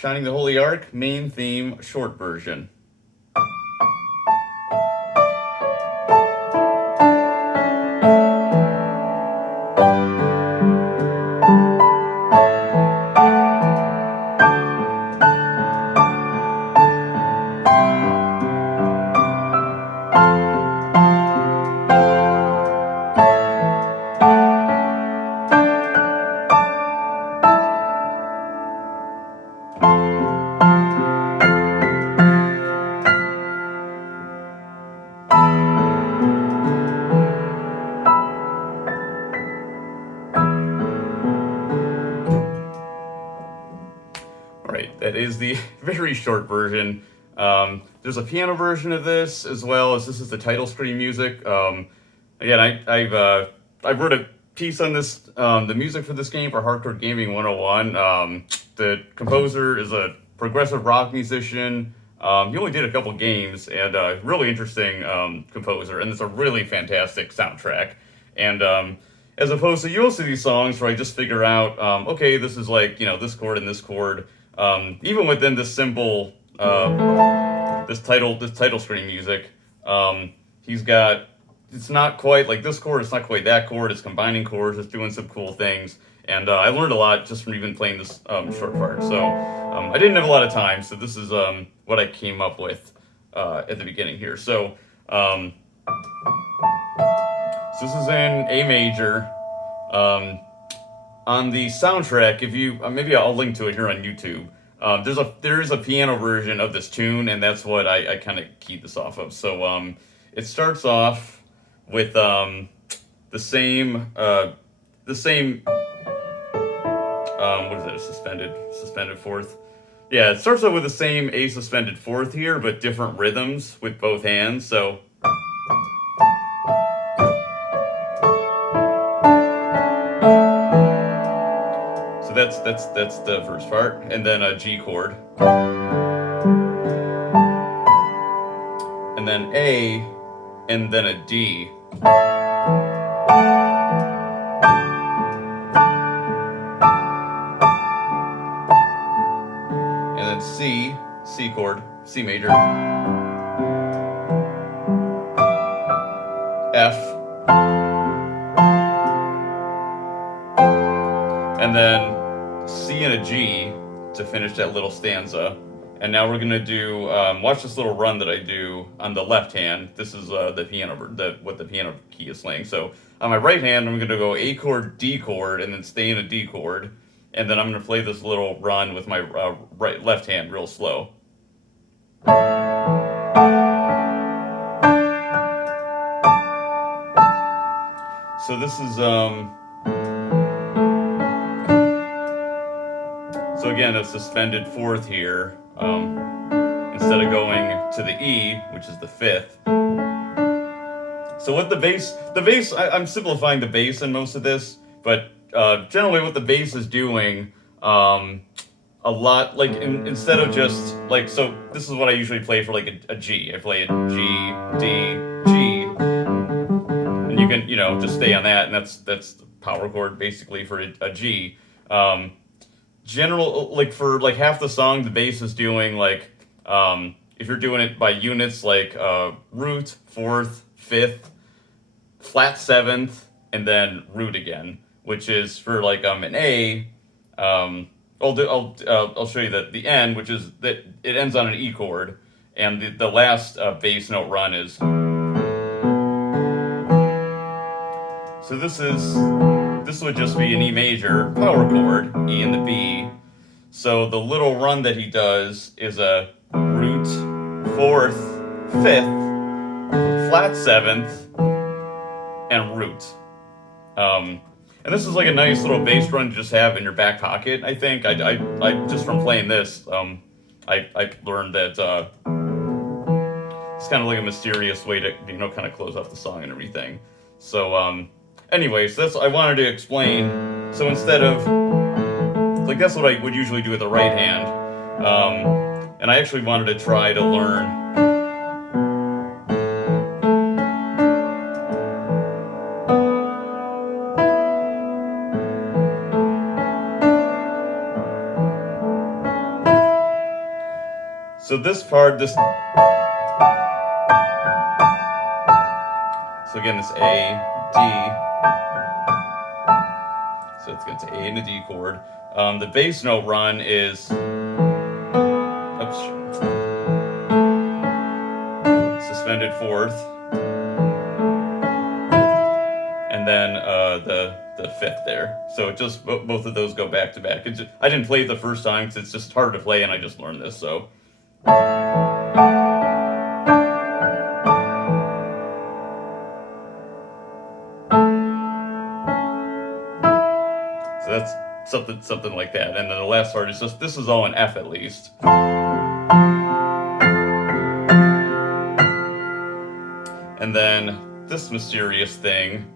Shining the Holy Ark, main theme, short version. Right, that is the very short version. There's a piano version of this, as well as this is the title screen music. Again, I've wrote a piece on this, the music for this game for Hardcore Gaming 101. The composer is a progressive rock musician. He only did a couple games, and really interesting composer, and it's a really fantastic soundtrack. And as opposed to most of these songs where I just figure out, okay, this is like, this chord and this chord. Even within this simple, this title screen music, he's got, it's not quite like this chord, it's not quite that chord, it's combining chords, it's doing some cool things, and I learned a lot just from even playing this short part. So I didn't have a lot of time, so this is what I came up with at the beginning here. So, so this is in A major. On the soundtrack, if you maybe I'll link to it here on YouTube. There is a piano version of this tune, and that's what I kind of keyed this off of. So it starts off with the same what is it, a suspended fourth? Yeah, it starts off with the same A suspended fourth here, but different rhythms with both hands. So. So that's the first part, and then a G chord, and then A, and then a D, and then C chord, C major, F, and then C and a G to finish that little stanza. And now we're gonna do, watch this little run that I do on the left hand. This is the piano, what the piano key is playing. So on my right hand, I'm gonna go A chord, D chord, and then stay in a D chord. And then I'm gonna play this little run with my left hand real slow. So this is, so again, a suspended fourth here, instead of going to the E, which is the fifth. So what the bass, I'm simplifying the bass in most of this, but generally what the bass is doing, a lot, like instead of just, like, so this is what I usually play for like a G. I play a G, D, G, and you can, just stay on that, and that's the power chord basically for a G. General, like for like half the song, the bass is doing like, if you're doing it by units, like root, fourth, fifth, flat seventh, and then root again, which is for like an A. I'll show you that the end, which is that it ends on an E chord, and the last bass note run is. So this would just be an E major power chord, E and the B. So the little run that he does is a root, fourth, fifth, flat seventh, and root. And this is like a nice little bass run to just have in your back pocket. I think I just from playing this, I learned that it's kind of like a mysterious way to kind of close off the song and everything. So anyways, I wanted to explain. So instead of, like, that's what I would usually do with the right hand. And I actually wanted to try to learn. So this part, so again, this A, D, so it's going to A and a D chord. The bass note run is, suspended fourth, and then the fifth there. So it just, both of those go back to back. I didn't play it the first time because it's just hard to play, and I just learned this, so. So that's something like that. And then the last part is just, this is all in F at least. And then this mysterious thing,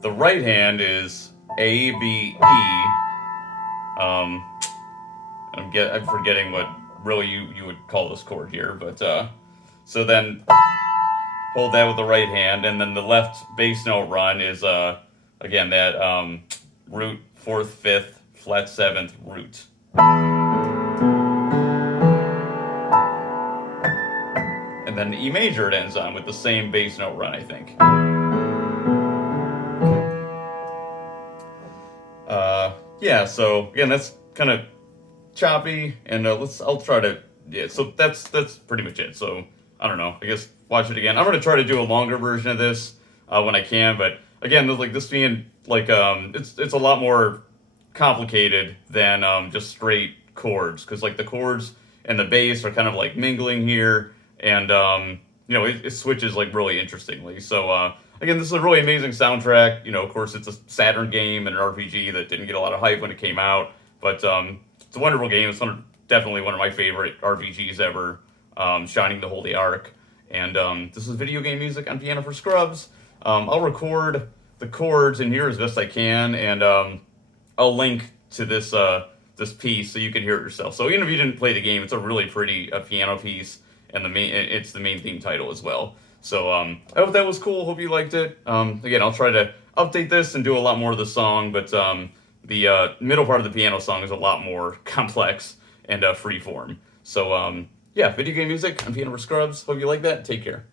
the right hand is A, B, E. I'm forgetting what really you would call this chord here, but so then hold that with the right hand, and then the left bass note run is again that root, fourth, fifth, flat seventh, root. And then the E major it ends on with the same bass note run, I think. Yeah, so again, that's kind of choppy, and I'll try to, yeah, so that's pretty much it. So I don't know, I guess watch it again. I'm gonna try to do a longer version of this when I can, but again, like this being like it's a lot more complicated than just straight chords, because like the chords and the bass are kind of like mingling here, and you know, it switches like really interestingly. So again, this is a really amazing soundtrack. You know, of course, it's a Saturn game and an RPG that didn't get a lot of hype when it came out, but it's a wonderful game. It's definitely one of my favorite RPGs ever, Shining the Holy Ark. And this is video game music on Piano for Scrubs. I'll record the chords in here as best I can, and I'll link to this this piece so you can hear it yourself. So even if you didn't play the game, it's a really pretty piano piece, and it's the main theme title as well. So I hope that was cool. Hope you liked it. Again, I'll try to update this and do a lot more of the song, but the middle part of the piano song is a lot more complex and free form. So yeah, video game music on Piano for Scrubs. Hope you like that. Take care.